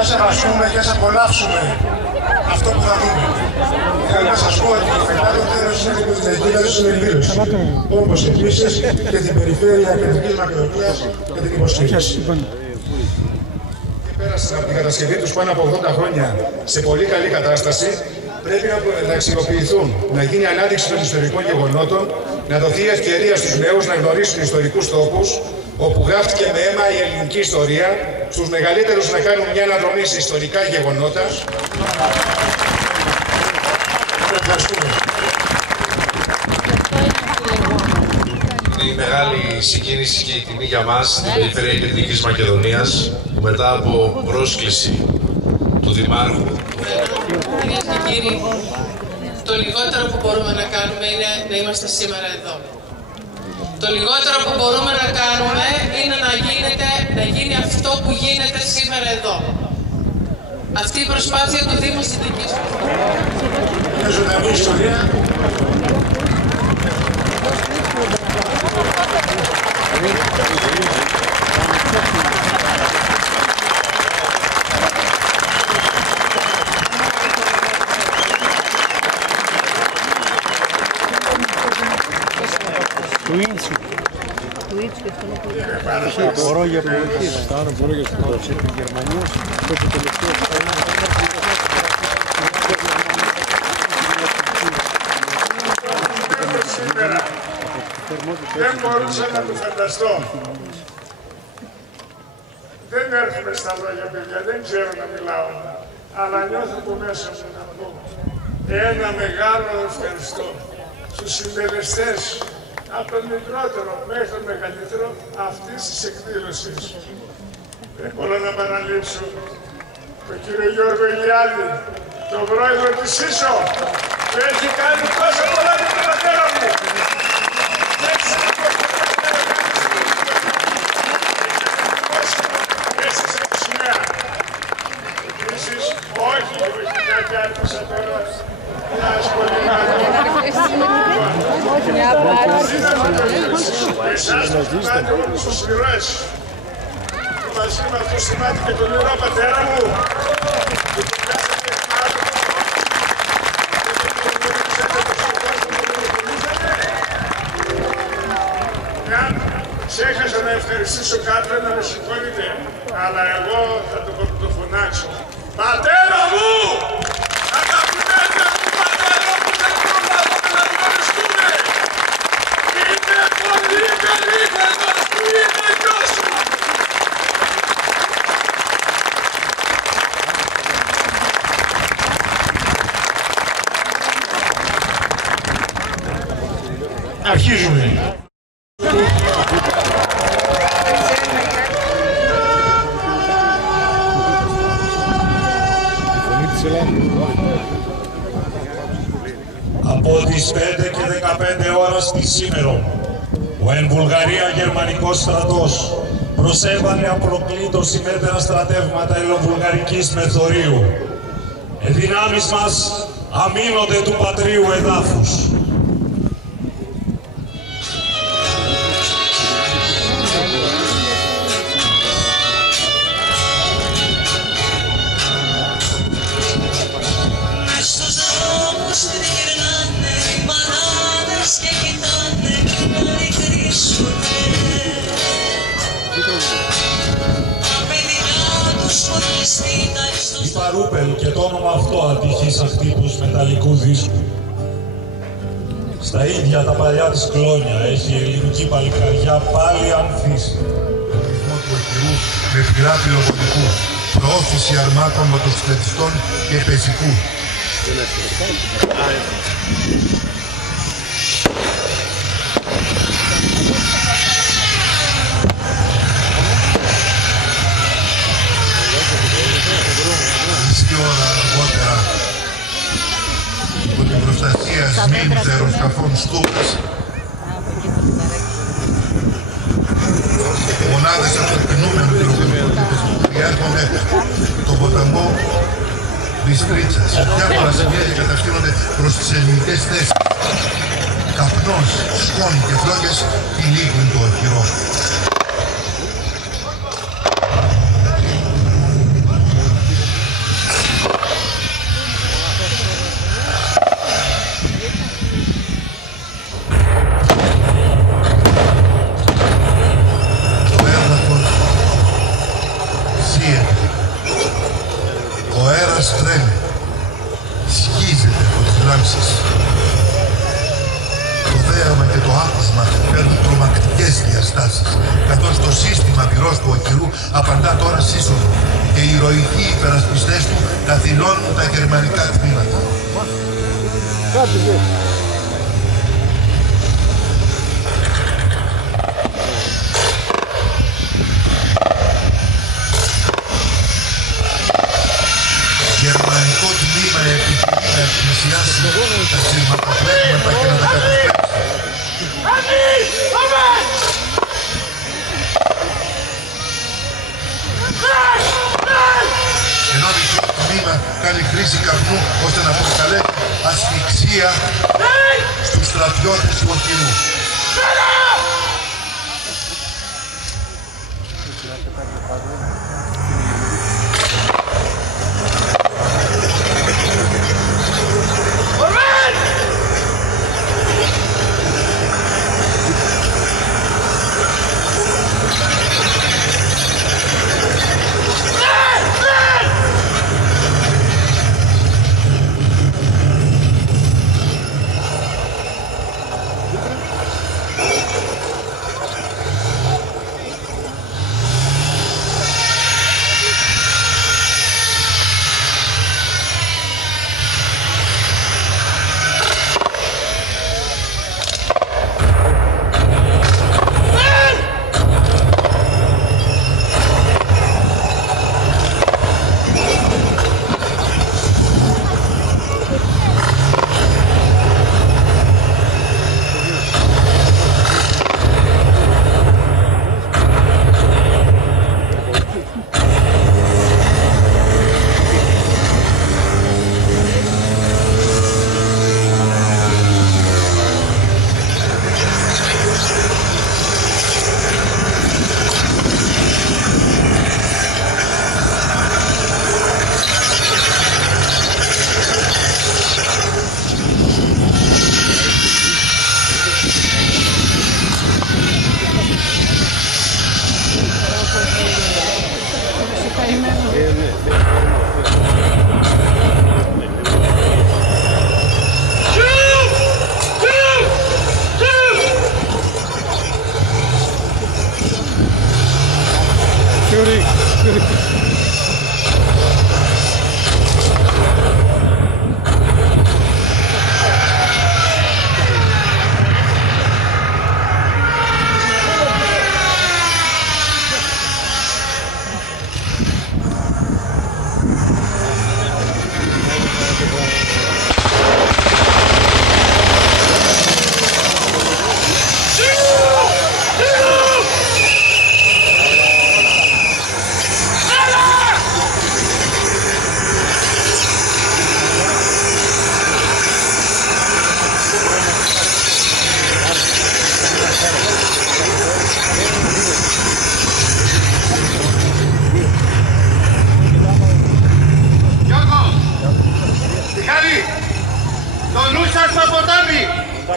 Ας αραστούμε και ας απολαύσουμε αυτό που θα δούμε. Θέλω να σας πω ότι μετά το τέλος της Ελληνικής Συνεδρίωσης, όπως επίσης και την περιφέρεια Κεντρικής Μακεδονίας και την υποστήριξη. Πέρασαν από την κατασκευή τους πάνω από 80 χρόνια σε πολύ καλή κατάσταση. Πρέπει να αξιοποιηθούν, να γίνει ανάδειξη των ιστορικών γεγονότων, να δοθεί ευκαιρία στους νέους να γνωρίσουν ιστορικούς τόπους, όπου γράφτηκε με αίμα η ελληνική ιστορία, στους μεγαλύτερους να κάνουν μια αναδρομή σε ιστορικά γεγονότα. Ευχαριστούμε. Είναι η μεγάλη συγκίνηση και η τιμή για μας στην περιφέρεια Κεντρικής Μακεδονίας, που μετά από πρόσκληση του Δημάρχου. Κυρίες και κύριοι, το λιγότερο που μπορούμε να κάνουμε είναι να είμαστε σήμερα εδώ. Το λιγότερο που μπορούμε να κάνουμε είναι να γίνει αυτό που γίνεται σήμερα εδώ. Αυτή η προσπάθεια του Δήμου Συντικής. Μια ζωντανή ιστορία. Μπορώ για πολιτική, μπορώ για την Γερμανία, το τελευταίο δεν μπορούσα να το φανταστώ. Δεν έρχομαι στα λόγια, παιδιά, δεν ξέρω να μιλάω, αλλά νιώθω από μέσα μου να πω ένα μεγάλο ευχαριστώ στους συντελεστές, από τον μικρότερο μέχρι τον μεγαλύτερο αυτής της εκδήλωσης. Δεν μπορώ να παραλείψω τον κύριο Γιώργο Ηλιάδη, τον πρόεδρο της ίσο, που έχει κάνει τόσο πολλά για τον πατέρα μου. Έστησε τη σημαία. Επίσης, όχι κάτι άρχισα τώρα να ασχοληθώ. Εσάς που θυμάται όλους τους ηρώες, που μαζί με αυτούς θυμάται και τον ηρώα πατέρα μου, που τον πιάσατε πάνω, εάν ξέχασα να ευχαριστήσω κάποιον να με συγχωρείτε, αλλά εγώ θα το φωνάξω. Πατέρα μου! Αγαπημένε μου πατέρα μου, δεν προλάβαμε να γνωριστούμε! Είναι πολύ καλύτερος που είναι ο γιος σου! Αρχίζουμε. Από τις 5 και 15 ώρα στη σήμερα, ο εν Βουλγαρία γερμανικός στρατός προσέβαλε απροκλήτως ημέτερα στρατεύματα ελληνοβουλγαρικής μεθορίου. Οι δυνάμεις μας αμήνονται του πατρίου εδάφους. Η Παρούπελ και το όνομα αυτό ατυχήσαν χτύπους μεταλλικού δίσκου. Στα ίδια τα παλιά της κλόνια έχει η ελληνική παλικαριά πάλι ανθίσει. Το ρυθμό του οχυρού με πυρά πυροβολικού, προώθηση αρμάτων μοτοσυκλετιστών και πεζικού. Μισή ώρα αργότερα, υπό την προστασία σμήνους αεροσκαφών Στούκας, μονάδες από το κινούμενο πυροβολικό διέρχονται τον ποταμό Μπισκρίτσα. Σε διάφορα σημεία κατευθύνονται προς τις ελληνικές θέσεις. Καπνός, σκόνη και φλόγες τυλίγουν το οχυρό. Ο αέρας τρέμει, σκίζεται από τις λάμψεις. Το δέαμα και το άκουσμα παίρνουν τρομακτικές διαστάσεις, καθώς το σύστημα πυρός του οχυρού απαντά τώρα σύσσωμο και οι ηρωικοί υπερασπιστές του καθυλώνουν τα γερμανικά τμήματα. Γερμανικό τμήμα επιχειρεί να εκπλησιάσει τα σειρματοπλέγματα και να τα καταστρέψει. Ενώ μικρό τμήμα κάνει χρήση καπνού ώστε να προκαλέσει ασφυξία στους στρατιώτες του οχυρού.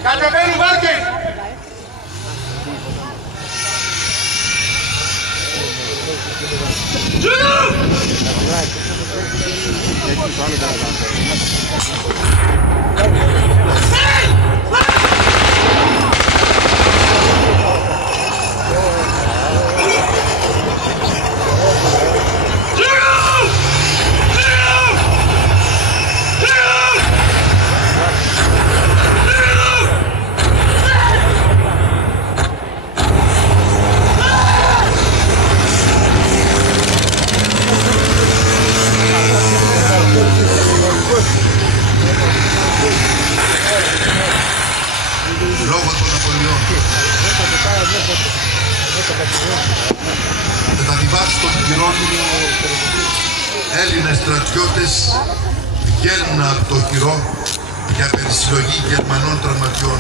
Κατεβαίνουν βάρκες! Λόγω των απολειών. Με τα διβάσεις των πυρών, Έλληνες στρατιώτες βγαίνουν από το οχυρό για περισυλλογή Γερμανών τραυματιών.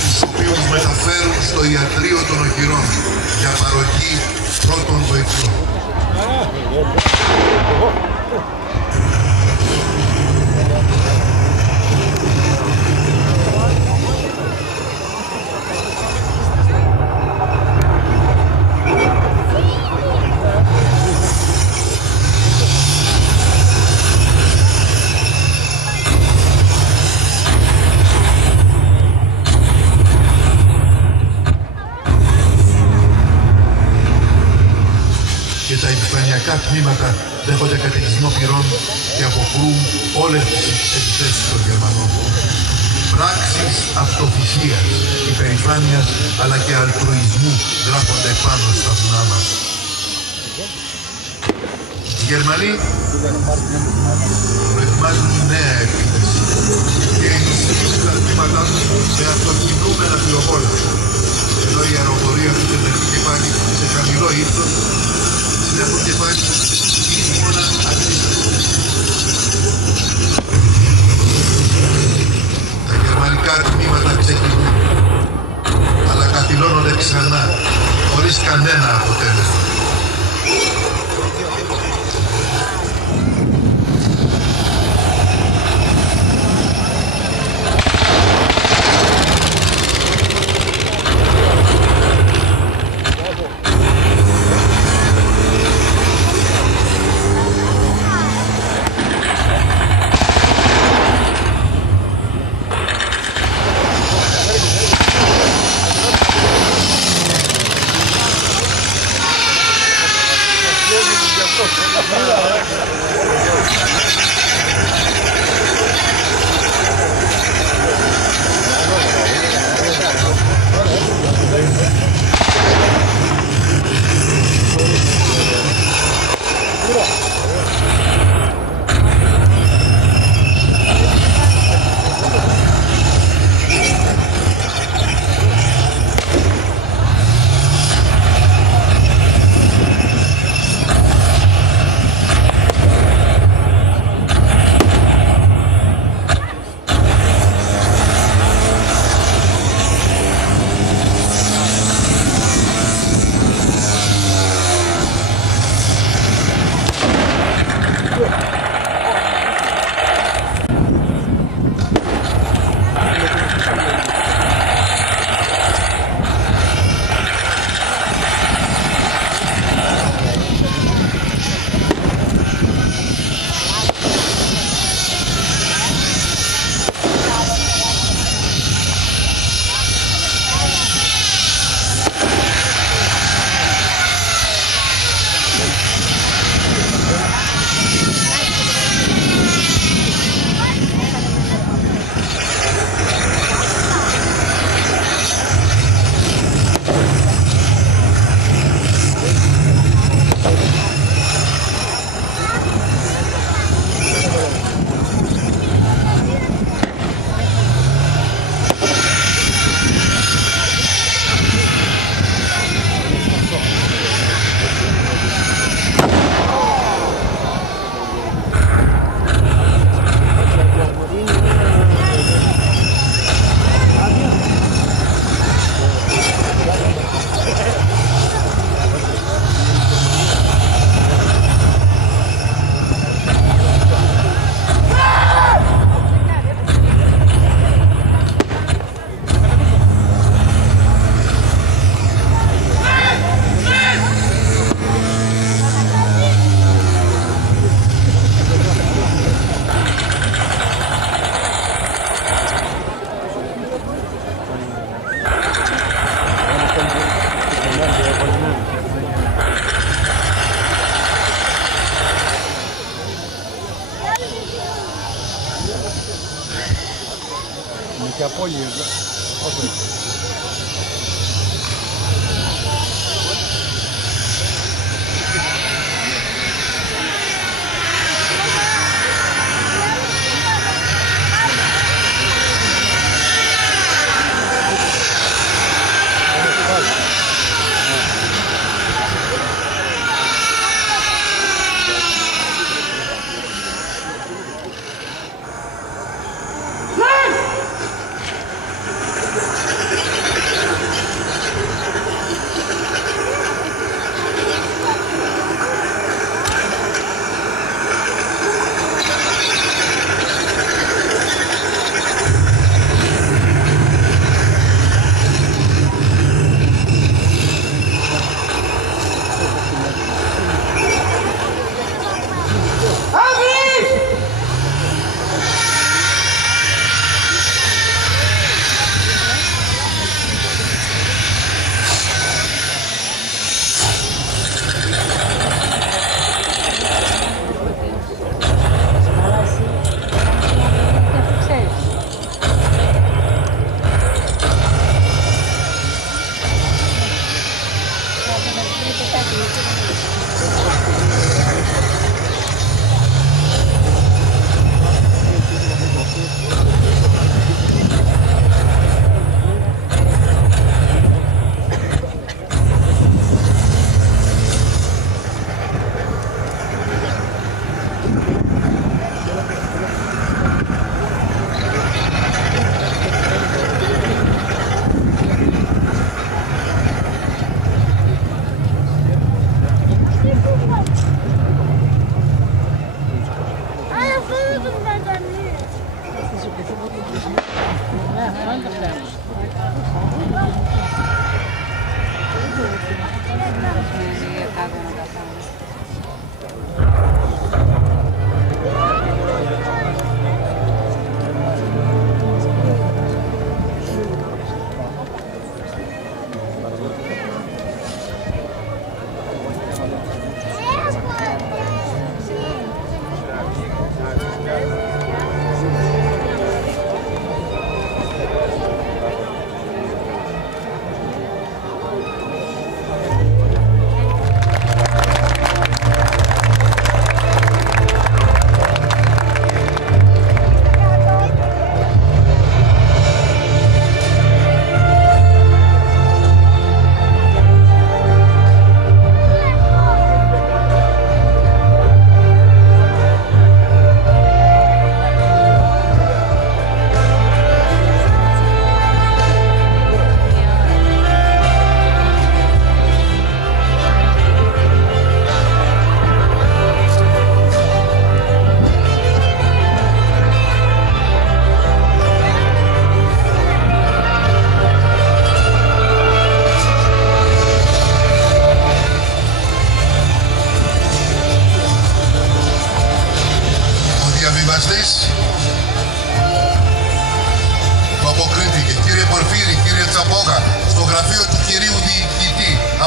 Τους οποίους μεταφέρουν στο ιατρείο των οχυρών για παροχή πρώτων βοηθειών. Και τα επιφανειακά τμήματα δέχονται καταιγισμό πυρών και αποκρούν όλες τις επιθέσεις των Γερμανών. Πράξεις αυτοθυσίας, υπερηφάνειας αλλά και αλτρουισμού γράφονται πάνω στα βουνά μας. Οι Γερμανοί προετοιμάζουν νέα επίθεση και ενισχύουν τα τμήματά τους με αυτοκινούμενα πυροβόλα, ενώ η αεροπορία του και πάλι σε χαμηλό ύψος συνεχούν και πάλι ίσμονα αντίσταση. Τα γερμανικά τμήματα ξεκινούν, αλλά καθυλώνονται ξανά, χωρίς κανένα αποτέλεσμα. και απόγειες.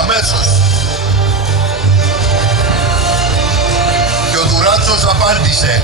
αμέσως. Και ο Δουράτσος απάντησε.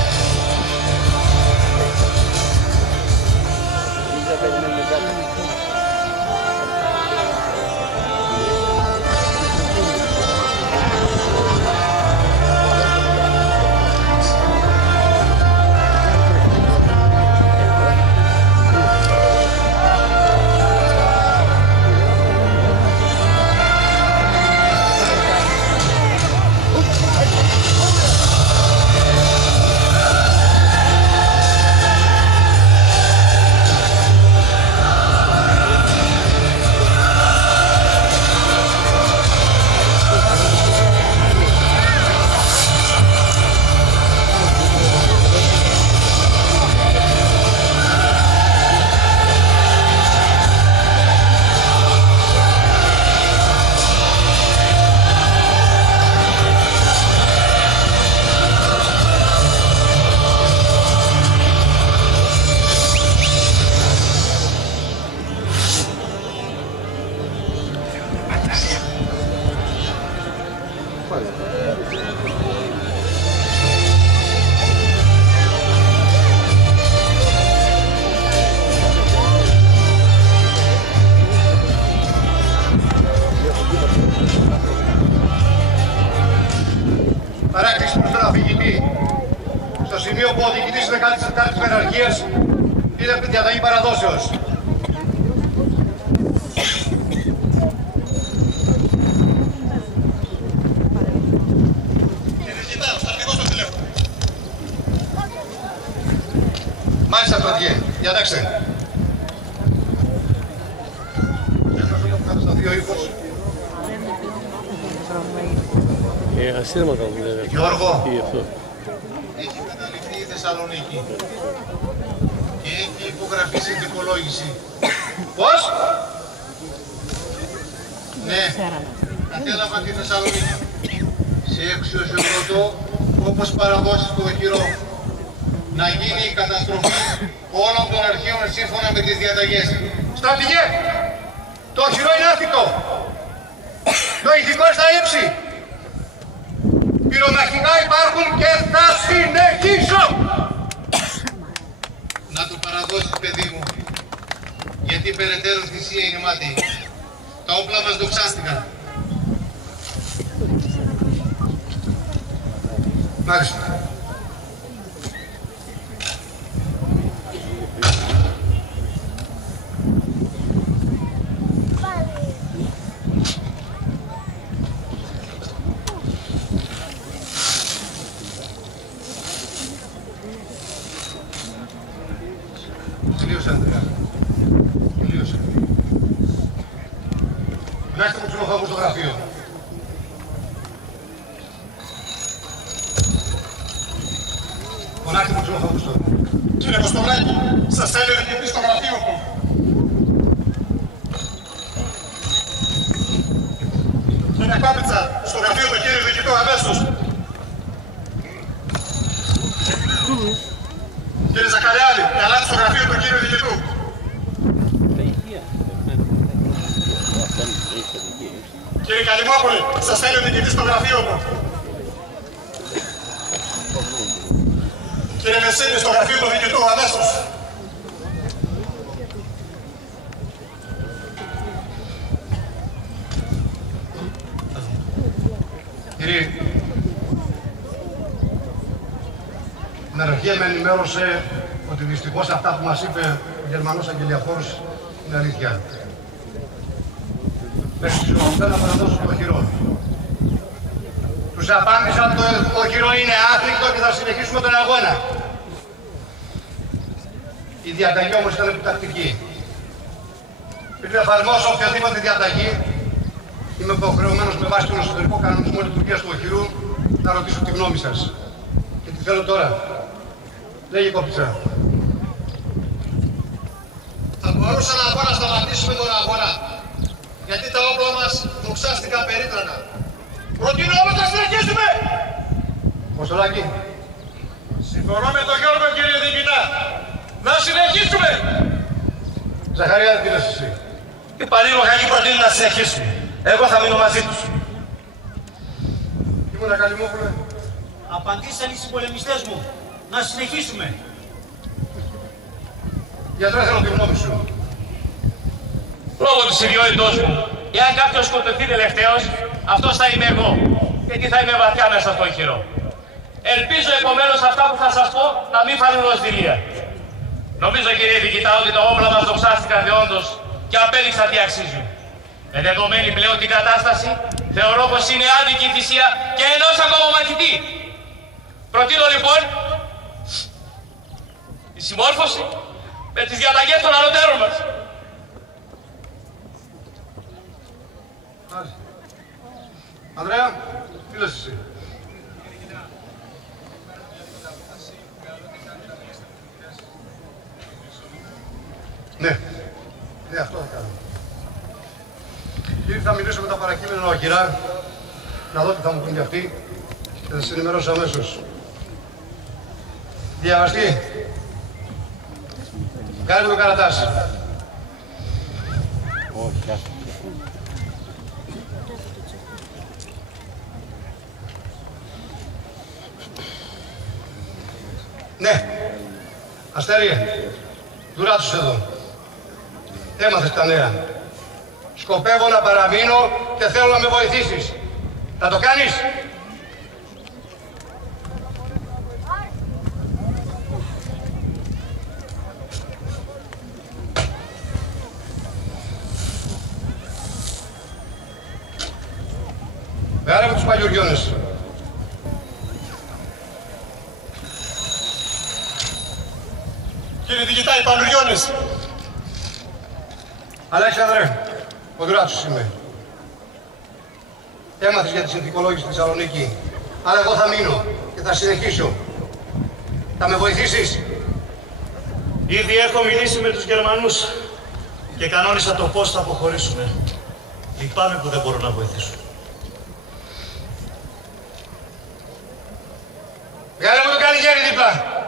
Παράκληση προς τον αφηγητή. Στο σημείο που ο διοικητής της 14ης Μεραρχίας είδε την διαταγή παραδόσεως. Κύριε Διοικητά, στρατηγός στο τηλέφωνο. Μάλιστα, στρατηγέ. Διατάξτε. Ασύρματα μου λένε. Γιώργο, Τι αυτό. έχει καταληφθεί η Θεσσαλονίκη και έχει υπογραφεί συνθηκολόγηση. Πώς? Ναι, κατέλαβα τη Θεσσαλονίκη. Σε εξουσιοδοτώ, όπως παραδόσεις του οχυρό, να γίνει η καταστροφή όλων των αρχείων σύμφωνα με τις διαταγές. Στρατηγέ, το οχυρό είναι άθικο. Το ηθικό στα ύψη. Πυρομαχικά υπάρχουν και θα συνεχίσω! Να το παραδώσεις, παιδί μου, γιατί περαιτέρω θυσία είναι μάταιη. Τα όπλα μας δοξάστηκαν. Μάλιστα. Τελείωσε, Ανδρέα. Τελείωσε. Φυλάξτε μου τους λοχαγούς στο γραφείο. Φωνάξτε μου τους λοχαγούς τώρα. Κύριε Κωστολάκη, σας θέλει ο διοικητής στο γραφείο του. Κύριε Πάπιτσα, στο γραφείο του κύριου διοικητού αμέσως. Κύριε Ζακαριάδη, ελάτε στο γραφείο του κύριου διοικητού. Κύριε Καλυμόπουλη, σας θέλει ο διοικητής στο γραφείο του. Κύριε Μεσίνη, στο γραφείο του διοικητού, αμέσως. Κύριε, η Μεραρχία με ενημέρωσε ότι δυστυχώς αυτά που μας είπε ο Γερμανός αγγελιαφόρος είναι αλήθεια. Μέχρι τις 8 να παραδώσουν το οχυρό. Τους απάντησαν ότι το οχυρό είναι άθικτο και θα συνεχίσουμε τον αγώνα. Η διαταγή όμως ήταν επιτακτική. Πριν εφαρμόσω οποιαδήποτε διαταγή, είμαι υποχρεωμένος με βάση τον εσωτερικό κανονισμό λειτουργίας του οχυρού να ρωτήσω τη γνώμη σας. Και τι θέλω τώρα. Λέγε κόπτησα. Θα μπορούσα να πω να σταματήσουμε τον αγώνα. Γιατί τα όπλα μας δοξάστηκαν περίτρανα. Προτείνω όμως να συνεχίσουμε! Κωστολάκη. Συμφωνώ με τον Γιώργο, κύριε Διοικητά. Να συνεχίσουμε! Ζαχαρία, τι λες εσύ. Και πάλι λογάκι προτείνει να συνεχίσουμε. Εγώ θα μείνω μαζί τους. Ήμουνα Καλυμόπουλε. Απαντήσαν οι συμπολεμιστές μου. Να συνεχίσουμε. Γιατρέ, θέλω τη γνώμη σου. Λόγω της ιδιότητός μου, εάν κάποιος σκοτωθεί τελευταίος, αυτός θα είμαι εγώ. Γιατί θα είμαι βαθιά μέσα στο οχυρό. Ελπίζω επομένως αυτά που θα σας πω να μην φανούν ως δειλία. Νομίζω, κύριε Διοικητά, ότι τα όπλα μας δοξάστηκαν δεόντως και απέδειξαν τι αξίζουν. Με δεδομένη πλέον την κατάσταση, θεωρώ πως είναι άδικη η θυσία και ενός ακόμα μαχητή. Προτείνω λοιπόν τη συμμόρφωση με τις διαταγές των ανωτέρων μας. Ανδρέα, τι λες εσύ? Ναι, αυτό θα κάνω. Κύριε, θα μιλήσω με τα παρακείμενα οχυρά, να δω τι θα μου πούν κι αυτοί και θα σας ενημερώσω αμέσως. Διαβαστή, κάνε το καρατάς. Ναι, Αστέρι, Δουράτους εδώ. Έμαθες τα νέα. Σκοπεύω να παραμείνω και θέλω να με βοηθήσεις. Θα το κάνεις? Άρα με τους παλιουριώνες. Κύριε Διοικητά, οι παλουριώνες. Αλέξανδρε, ο Δουράτος είμαι. Έμαθες για τη συνθηκολόγηση στη Θεσσαλονίκη. Αλλά εγώ θα μείνω και θα συνεχίσω. Θα με βοηθήσεις? Ήδη έχω μιλήσει με τους Γερμανούς και κανόνισα το πώς θα αποχωρήσουμε. Λυπάμαι που δεν μπορώ να βοηθήσω. Βγάλε μου το καληγέρι δίπλα.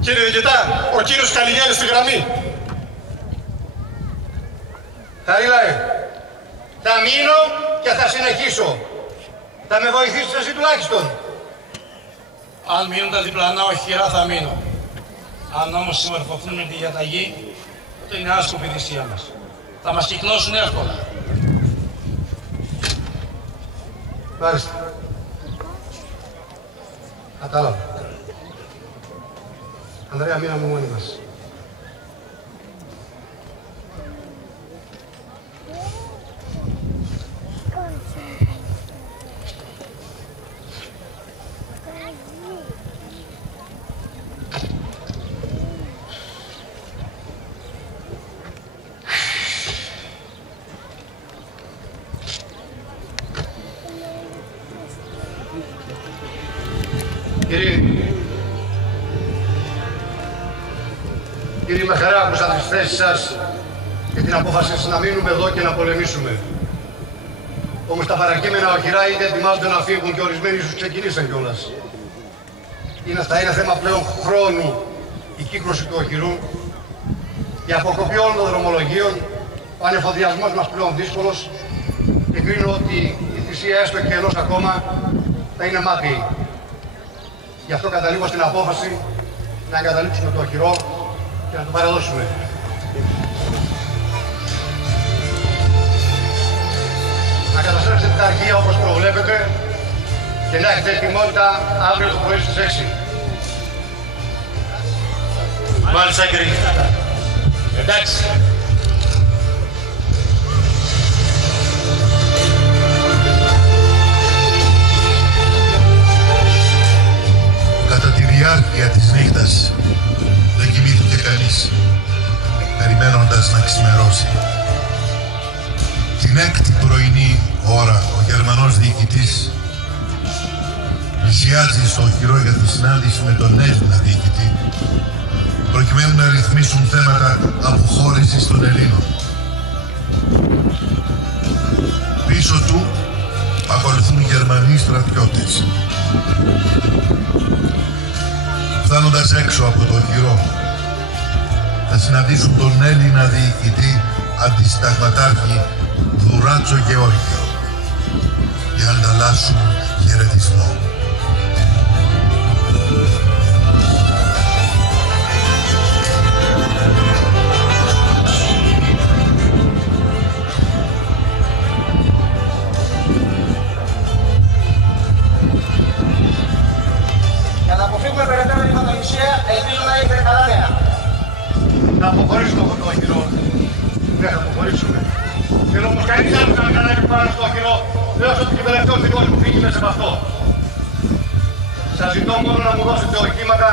Κύριε Διοικητά, ο κύριος Καλιγέρης στη γραμμή. Χαρίλαε, θα μείνω και θα συνεχίσω. Θα με βοηθήσεις εσύ τουλάχιστον. Αν μείνουν τα διπλανά οχυρά θα μείνω. Αν όμως συμμορφωθούν με τη διαταγή, τότε είναι άσκοπη η θυσία μας. Θα μας κυκλώσουν εύκολα. Μάλιστα. Κατάλαβα. Ανδρέα, μείναμε μόνοι μας. Κύριε, με χαρά άκουσα τις θέσεις σας και την απόφαση σας να μείνουμε εδώ και να πολεμήσουμε. Όμως τα παρακείμενα οχυρά είτε ετοιμάζονται να φύγουν και ορισμένοι ίσως ξεκινήσαν κιόλας. Θα είναι θέμα πλέον χρόνου η κύκλωση του οχυρού, η αποκοπή όλων των δρομολογίων, ο ανεφοδιασμός μας πλέον δύσκολος και κρίνω ότι η θυσία έστω και ενός ακόμα θα είναι μάταιη. Γι' αυτό καταλήγω στην απόφαση να εγκαταλείψουμε το οχυρό και να το παραδώσουμε. Να καταστρέψετε την αρχεία όπως προβλέπετε και να έχετε ετοιμότητα αύριο το πρωί στις 6. Μάλιστα, κύριε. Εντάξει. Κατά τη διάρκεια της νύχτας δεν κοιμήθηκε κανείς, περιμένοντας να ξημερώσει. Την έκτη πρωινή ώρα ο Γερμανός διοικητής πλησιάζει στο οχυρό για τη συνάντηση με τον Έλληνα διοικητή, προκειμένου να ρυθμίσουν θέματα αποχώρησης των Ελλήνων. Πίσω του ακολουθούν Γερμανοί στρατιώτες. Φτάνοντας έξω από το οχυρό, να συναντήσουν τον Έλληνα διοικητή αντισυνταγματάρχη Δουράτσο Γεώργιο και ανταλλάσσουν χαιρετισμό. Για να αποφύγουμε περαιτέρω λιματονησία, ελπίζω να έχετε καλά νέα. Να αποχωρήσουμε από το οχυρό. Δεν θα αποχωρήσουμε. Θέλω όμως κανείς άλλος να κανάει πάνω στο οχυρό, έως ότι και ο τελευταίος δικός μου φύγει μέσα από αυτό. Σας ζητώ μόνο να μου δώσετε οχήματα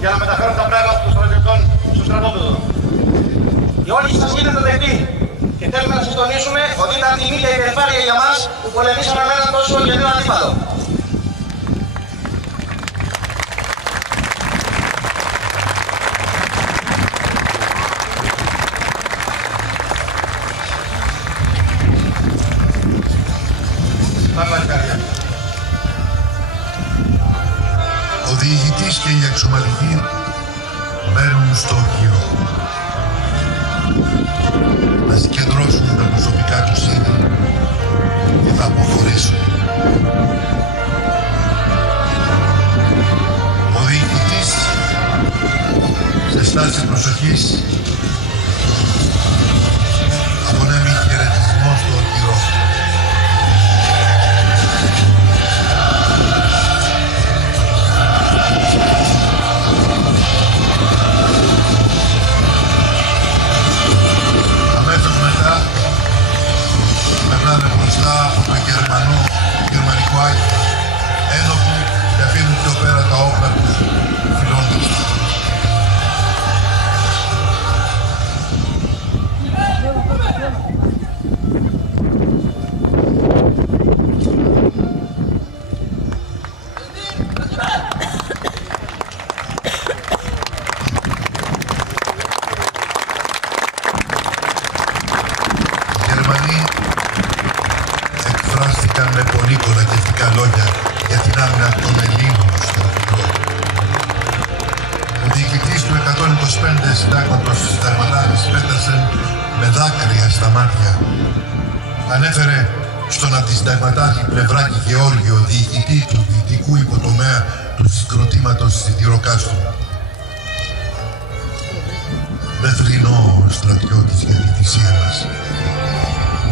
για να μεταφέρω τα πράγματα των στρατιωτών στο στρατόπεδο. Και όλοι σας γίνετε δεκτοί. Και θέλουμε να σας τονίσουμε ότι ήταν τιμή και υπερηφάνεια για μας που πολεμήσαμε με έναν τόσο γερό αντίπαλο. Ο διηγητής και οι αξιωματικοί μπαίνουν στο οχυρό. Να συγκεντρώσουν τα προσωπικά τους είδη και θα αποχωρήσουν. Ο διηγητής σε στάση προσοχής απονέμει χαιρετισμό στο οχυρό. Περνάνε μπροστά από το γερμανικό Άγιο, ένοπλοι και αφήνουν πιο πέρα τα όπλα τους, φιλώντας τους. Με πολύ κολακευτικά λόγια για την άμυνα των Ελλήνων στο οχυρό. Ο διοικητής του 125 συντάγματος συνταγματάρχης πέτασε με δάκρυα στα μάτια. Ανέφερε στον αντισυνταγματάρχη Πλευράκη Γεώργιο, διοικητή του δυτικού υποτομέα του συγκροτήματος Σιδηροκάστρου. Δεν θρηνώ ο στρατιώτης για τη θυσία μας,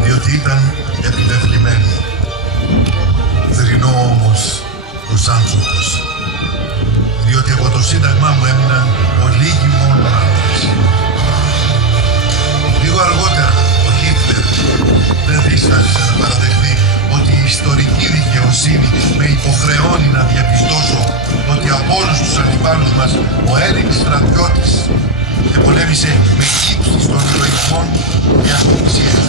διότι ήταν επιβεβλημένη. Θρηνώ όμως τους άνθρωπους, διότι από το σύνταγμά μου έμειναν ολίγοι μόνο άντρες. Λίγο αργότερα ο Χίτλερ δεν δίστασε να παραδεχθεί ότι η ιστορική δικαιοσύνη με υποχρεώνει να διαπιστώσω ότι από όλους τους αντιπάλους μας ο Έλληνης στρατιώτης πολέμησε με ύψης των ηρωισμών και αυτοθυσίας.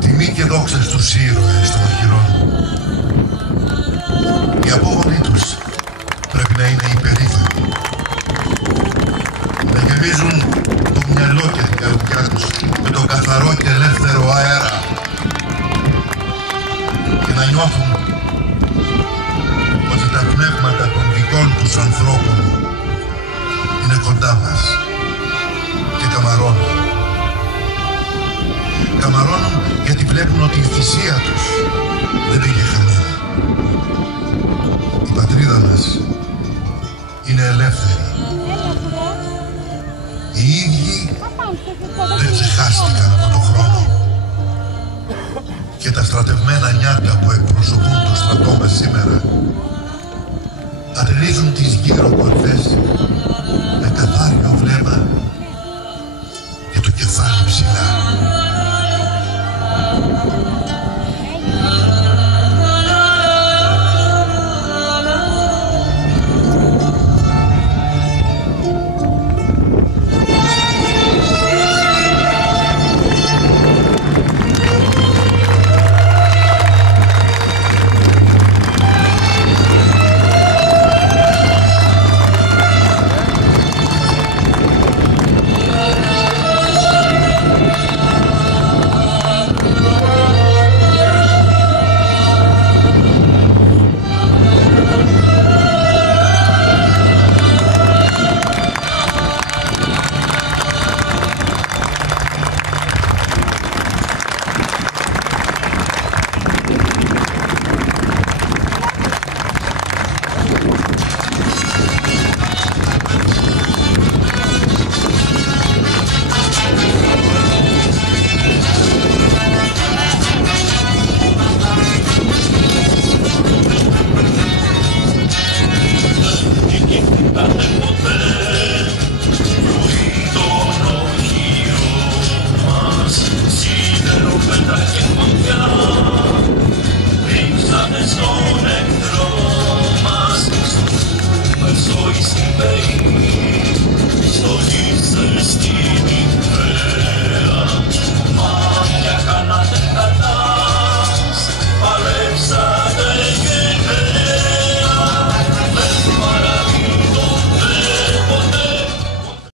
Τιμή και δόξα στους ήρωες των οχυρών. Οι απόγονοι τους πρέπει να είναι υπερήφανοι. Να γεμίζουν το μυαλό και την καρδιά τους με το καθαρό και ελεύθερο αέρα και να νιώθουν ότι τα πνεύματα των δικών τους ανθρώπων είναι κοντά μας και καμαρώνουν. Καμαρώνουν γιατί βλέπουν ότι η θυσία τους δεν πήγε χαμένη. Η πατρίδα μας είναι ελεύθερη. Οι ίδιοι δεν ξεχάστηκαν από τον χρόνο. Και τα στρατευμένα νιάτα που εκπροσωπούν το στρατό μας σήμερα ατενίζουν τις γύρω κορφές με καθάριο βλέμμα